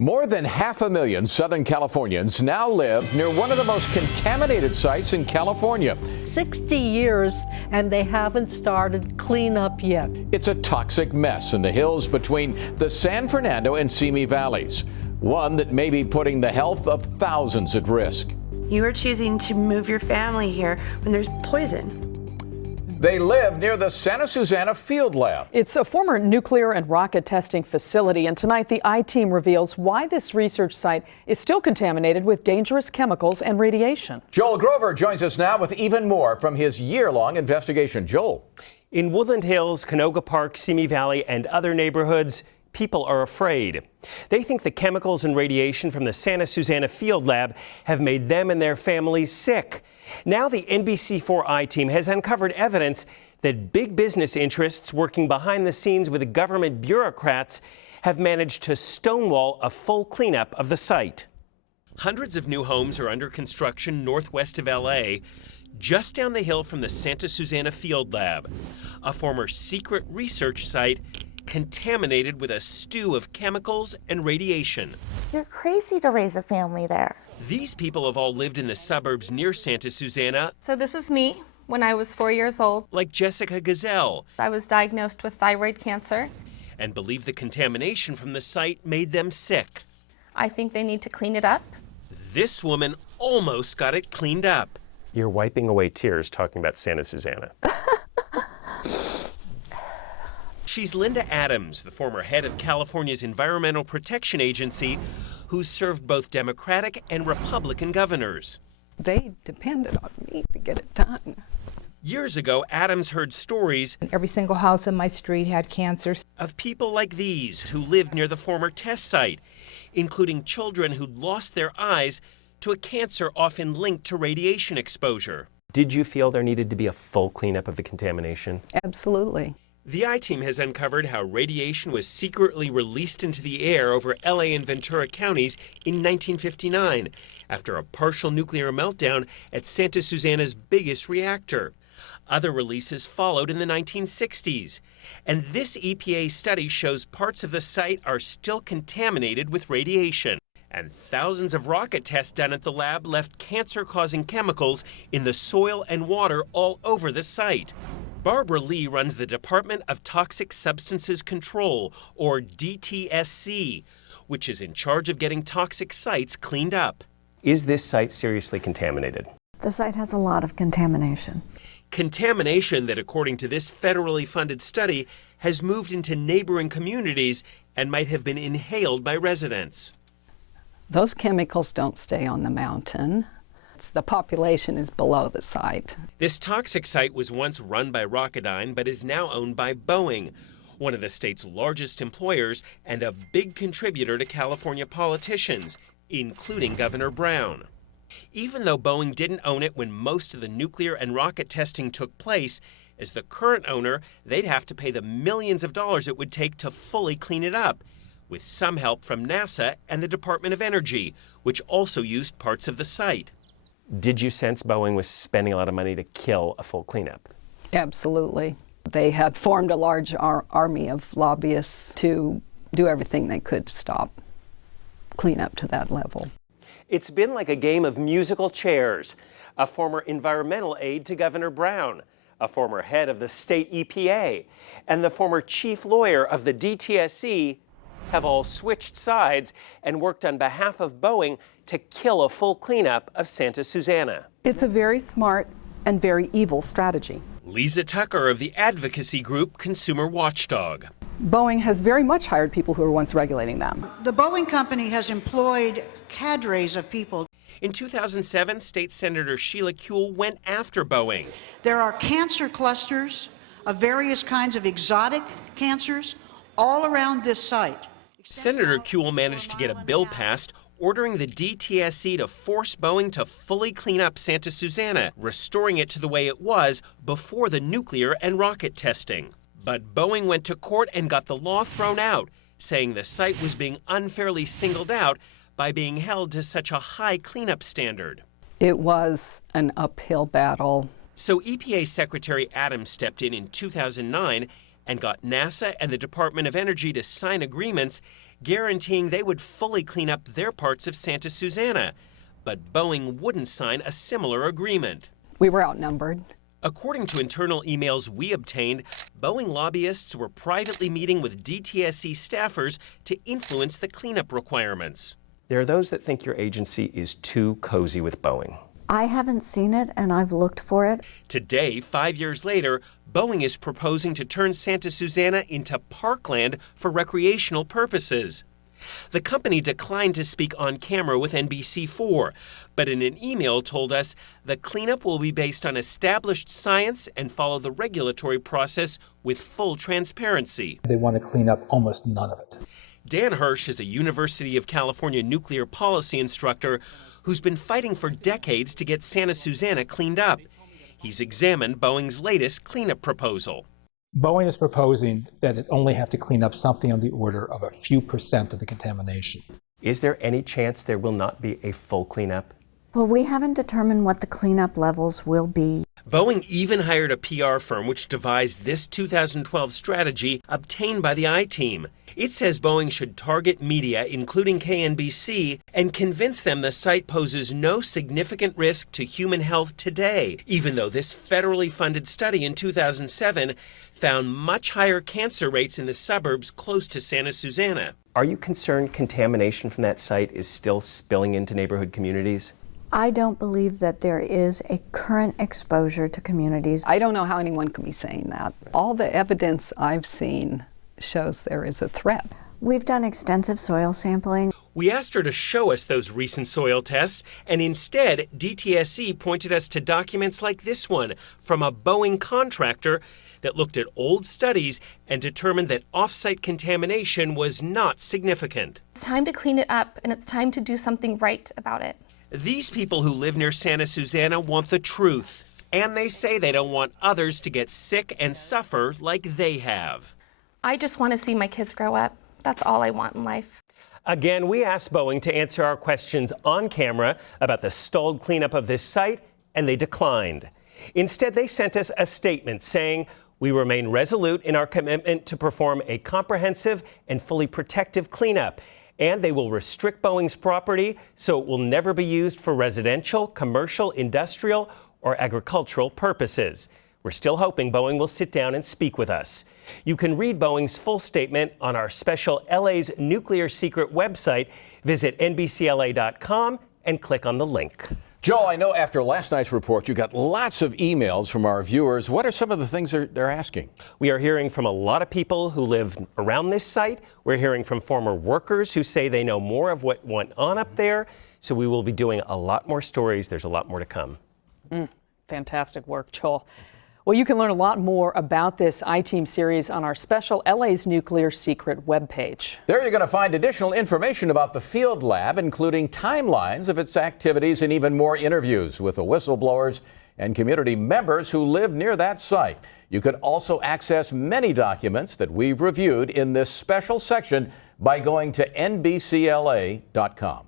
More than 500,000 Southern Californians now live near one of the most contaminated sites in California. 60 years and they haven't started cleanup yet. It's a toxic mess in the hills between the San Fernando and Simi valleys, one that may be putting the health of thousands at risk. You are choosing to move your family here when there's poison. They live near the Santa Susana Field Lab. It's a former nuclear and rocket testing facility, and tonight the I-Team reveals why this research site is still contaminated with dangerous chemicals and radiation. Joel Grover joins us now with even more from his year-long investigation. Joel. In Woodland Hills, Canoga Park, Simi Valley, and other neighborhoods, people are afraid. They think the chemicals and radiation from the Santa Susana Field Lab have made them and their families sick. Now the NBC4 I-Team has uncovered evidence that big business interests working behind the scenes with government bureaucrats have managed to stonewall a full cleanup of the site. Hundreds of new homes are under construction northwest of L.A., just down the hill from the Santa Susana Field Lab, a former secret research site contaminated with a stew of chemicals and radiation. You're crazy to raise a family there. These people have all lived in the suburbs near Santa Susana. So this is me when I was 4 years old. Like Jessica Gazelle. I was diagnosed with thyroid cancer. And believe the contamination from the site made them sick. I think they need to clean it up. This woman almost got it cleaned up. You're wiping away tears talking about Santa Susana. She's Linda Adams, the former head of California's Environmental Protection Agency, who's served both Democratic and Republican governors. They depended on me to get it done. Years ago, Adams heard stories every single house on my street had cancer of people like these who lived near the former test site, including children who'd lost their eyes to a cancer often linked to radiation exposure. Did you feel there needed to be a full cleanup of the contamination? Absolutely. The I-Team has uncovered how radiation was secretly released into the air over LA and Ventura counties in 1959 after a partial nuclear meltdown at Santa Susana's biggest reactor. Other releases followed in the 1960s. And this EPA study shows parts of the site are still contaminated with radiation. And thousands of rocket tests done at the lab left cancer-causing chemicals in the soil and water all over the site. Barbara Lee runs the Department of Toxic Substances Control, or DTSC, which is in charge of getting toxic sites cleaned up. Is this site seriously contaminated? The site has a lot of contamination. Contamination that, according to this federally funded study, has moved into neighboring communities and might have been inhaled by residents. Those chemicals don't stay on the mountain. The population is below the site. This toxic site was once run by Rocketdyne, but is now owned by Boeing, one of the state's largest employers and a big contributor to California politicians, including Governor Brown. Even though Boeing didn't own it when most of the nuclear and rocket testing took place, as the current owner, they'd have to pay the millions of dollars it would take to fully clean it up, with some help from NASA and the Department of Energy, which also used parts of the site. Did you sense Boeing was spending a lot of money to kill a full cleanup? Absolutely. They had formed a large army of lobbyists to do everything they could to stop cleanup to that level. It's been like a game of musical chairs. A former environmental aide to Governor Brown, a former head of the state EPA, and the former chief lawyer of the DTSC have all switched sides and worked on behalf of Boeing to kill a full cleanup of Santa Susana. It's a very smart and very evil strategy. Lisa Tucker of the advocacy group Consumer Watchdog. Boeing has very much hired people who were once regulating them. The Boeing company has employed cadres of people. In 2007, State Senator Sheila Kuehl went after Boeing. There are cancer clusters of various kinds of exotic cancers all around this site. Senator Kuehl managed to get a bill passed ordering the DTSC to force Boeing to fully clean up Santa Susana, restoring it to the way it was before the nuclear and rocket testing. But Boeing went to court and got the law thrown out, saying the site was being unfairly singled out by being held to such a high cleanup standard. It was an uphill battle. So EPA Secretary Adams stepped in 2009 and got NASA and the Department of Energy to sign agreements guaranteeing they would fully clean up their parts of Santa Susana. But Boeing wouldn't sign a similar agreement. We were outnumbered. According to internal emails we obtained, Boeing lobbyists were privately meeting with DTSC staffers to influence the cleanup requirements. There are those that think your agency is too cozy with Boeing. I haven't seen it, and I've looked for it. Today, 5 years later, Boeing is proposing to turn Santa Susana into parkland for recreational purposes. The company declined to speak on camera with NBC4, but in an email told us the cleanup will be based on established science and follow the regulatory process with full transparency. They want to clean up almost none of it. Dan Hirsch is a University of California nuclear policy instructor who's been fighting for decades to get Santa Susana cleaned up. He's examined Boeing's latest cleanup proposal. Boeing is proposing that it only have to clean up something on the order of a few % of the contamination. Is there any chance there will not be a full cleanup? Well, we haven't determined what the cleanup levels will be. Boeing even hired a PR firm which devised this 2012 strategy obtained by the I-Team. It says Boeing should target media, including KNBC, and convince them the site poses no significant risk to human health today, even though this federally funded study in 2007 found much higher cancer rates in the suburbs close to Santa Susana. Are you concerned contamination from that site is still spilling into neighborhood communities? I don't believe that there is a current exposure to communities. I don't know how anyone could be saying that. All the evidence I've seen shows there is a threat. We've done extensive soil sampling. We asked her to show us those recent soil tests, and instead, DTSC pointed us to documents like this one from a Boeing contractor that looked at old studies and determined that off-site contamination was not significant. It's time to clean it up, and it's time to do something right about it. These people who live near Santa Susana want the truth, and they say they don't want others to get sick and suffer like they have. I just want to see my kids grow up. That's all I want in life. Again, we asked Boeing to answer our questions on camera about the stalled cleanup of this site, and they declined. Instead, they sent us a statement saying, "We remain resolute in our commitment to perform a comprehensive and fully protective cleanup, and they will restrict Boeing's property so it will never be used for residential, commercial, industrial, or agricultural purposes." We're still hoping Boeing will sit down and speak with us. You can read Boeing's full statement on our special LA's Nuclear Secret website. Visit NBCLA.com and click on the link. Joel, I know after last night's report, you got lots of emails from our viewers. What are some of the things they're asking? We are hearing from a lot of people who live around this site. We're hearing from former workers who say they know more of what went on up there. So we will be doing a lot more stories. There's a lot more to come. Fantastic work, Joel. Well, you can learn a lot more about this I-Team series on our special LA's Nuclear Secret webpage. There you're going to find additional information about the field lab, including timelines of its activities and even more interviews with the whistleblowers and community members who live near that site. You can also access many documents that we've reviewed in this special section by going to NBCLA.com.